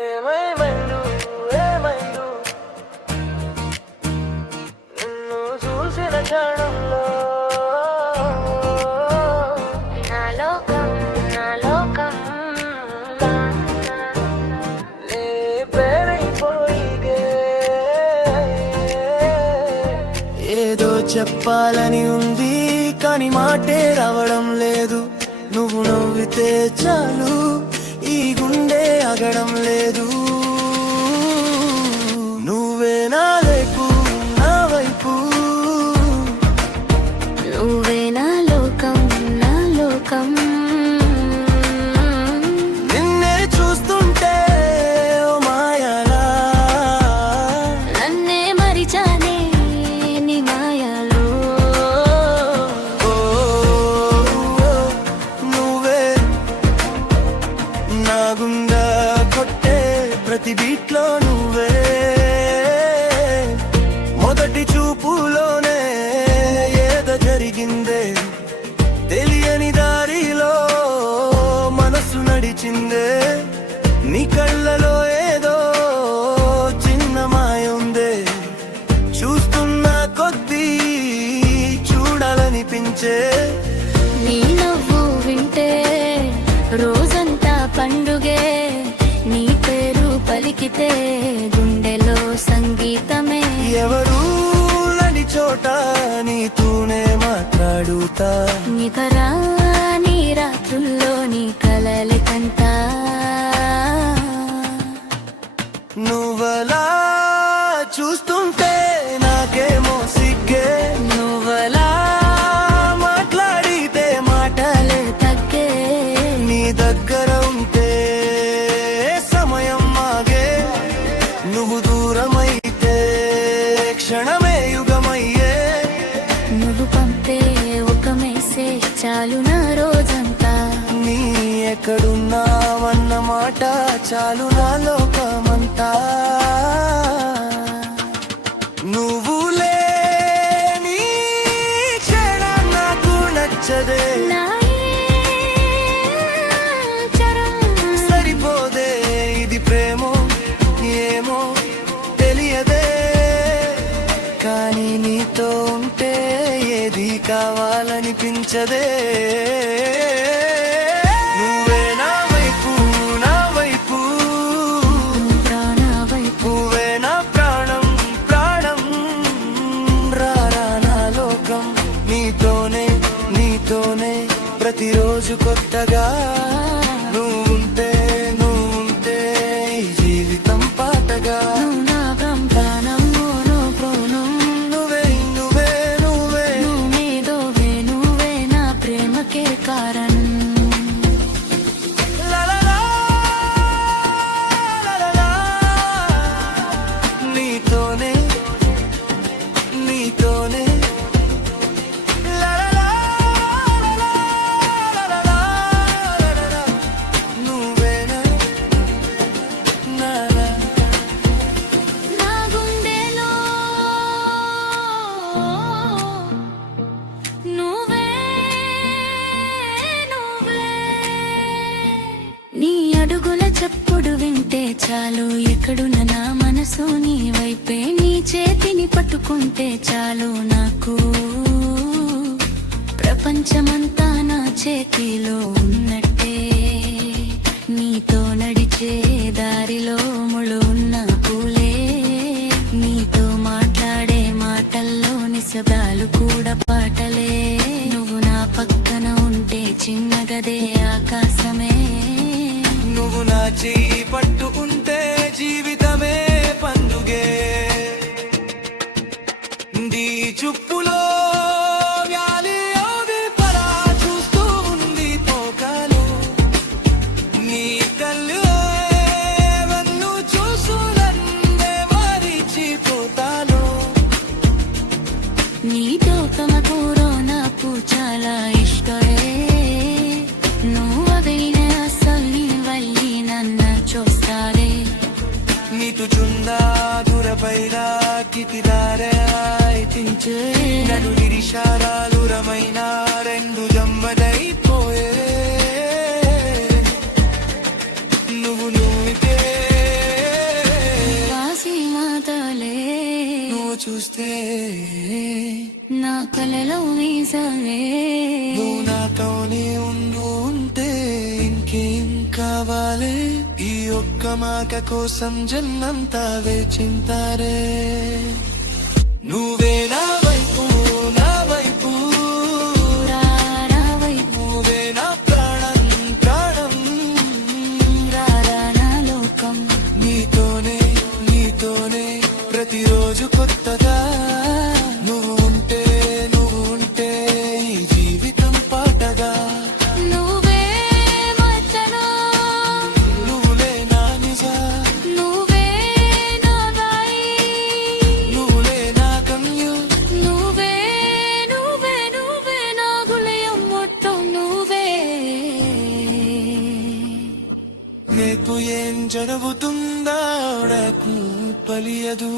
ఏమైందు ఏమైందు నిన్ను చూసిన క్షణంలో నా లోకం నీ పేరైపోయిగే ఏదో చెప్పాలని ఉంది కానీ మాటే రావడం లేదు నువ్వు నవ్వితే చాలు ఈ గుండె ఆగడం లేదు నువ్వే నా వైపు నువ్వే నా లోకం నిన్నే చూస్తుంటే ఓ మాయలా నన్నే మరిచానే నీ మాయలో ఓ నువ్వే నా గుండె కొట్టే ప్రతి బీట్లో నువ్వే మొదటి చూపులోనే ఏదో జరిగిందే తెలియని దారిలో మనసు నడిచిందే నీ కళ్ళలో ఏదో చిన్న మాయ ఉందే చూస్తున్న కొద్దీ చూడాలనిపించే నీ నవ్వు వింటే రోజంతా పండుగే నీ పేరు పలికితే గుండెలో సంగీతమే ఎవరు లేని చోట నీతోనే మాట్లాడుతా నికరా నీ రాత్రుల్లో నీ కలలి కంటా నువ్వలా చూస్తుంటే నాకేమో సిగ్గే నువ్వలా మాట్లాడితే మాటలే తగ్గే నీ దగ్గర ఉంటే సమయం ఆగే నువ్వు దూరమైతే క్షణమే యుగమయ్యే నువ్వు పంపే ఒక మెసేజ్ చాలు నా రోజంతా నీ ఎక్కడున్నావన్న మాట చాలు నా లోకమంతా నువ్వు లేని క్షణం నాకు నచ్చదే నా చరం సరిపోదే ఇది ప్రేమో ఏమో తెలియదే కానీ నీతో ఉంటే ఏది కావాలనిపించదే నువ్వే నా వైపు ప్రాణవైపు నువ్వే నా ప్రాణం రారా నా లోకం నీతోనే ప్రతిరోజు కొత్తగా నువ్వుంటే ఈ జీవితం పాటగా నువ్వు నా ప్రాణం మోనో ప్రాణం నువ్వే నువ్వేదోవే నువ్వే నా ప్రేమకే కారణం లలలా, లలలా, నీతోనే లలలా, లలలా, లలలా, నువ్వేనా నాలా నా గుండెలో నువ్వే నీ అడుగుల చప్పుడు వింటే చాలు ఎక్కడున్న నా మనసు నీ వైపే నీ చేతిని పట్టుకుంటే చాలు నాకు ప్రపంచమంతా నా చేతిలో ఉన్నట్టే నీతో నడిచే దారిలో ముళ్ళు ఉన్న పూలే నీతో మాట్లాడే మాటల్లో నిశబ్దాలు కూడా పాటలే నువ్వు నా పక్కన ఉంటే చిన్నగదే ఆకాశమే నువ్వు నా చెయ్యి పట్టుకుంటే జీవితమే పండుగే నీ చూపులో గాలి పరా చూస్తూ ఉంది పోకాలు నీ కళ్ళు నన్ను చూసులన్నే మరిచిపోతాను నీతో తమకూరో నాకు చాలా ఇష్టమే నువ్వైన అసలు వల్లి నన్ను చూస్తారే నీటు చుందా దూరపైన కిటిదారే ఆయితించే నడు నిరిషారాలురమైన రెండు జమ్మదైపోయే నువ్వు నువ్వుతే చూస్తే నా కలలో నిజమే నువ్వు నాతోనే ఉంటే ఇంకేం కావాలి ఈ ఒక్క మాట కోసం జన్మంతా వేచింతారే నువ్వే నా వైపు నా వైపు రారా వైపు నువ్వే నా ప్రాణం ప్రాణం రారా నా లోకం నీతోనే ప్రతిరోజు కొత్తగా నువ్వు ఉంటే ఈ జీవితం పాటగా నువ్వే మచ్చనా నువ్వులే నా నిజా నువ్వే నా బాయి నువ్వులే నా కన్యు నువ్వే నువ్వే నువ్వే నా గులయం మొత్తం నువ్వే రేపు ఏం జరుగుతుందా నాకు తెలియదు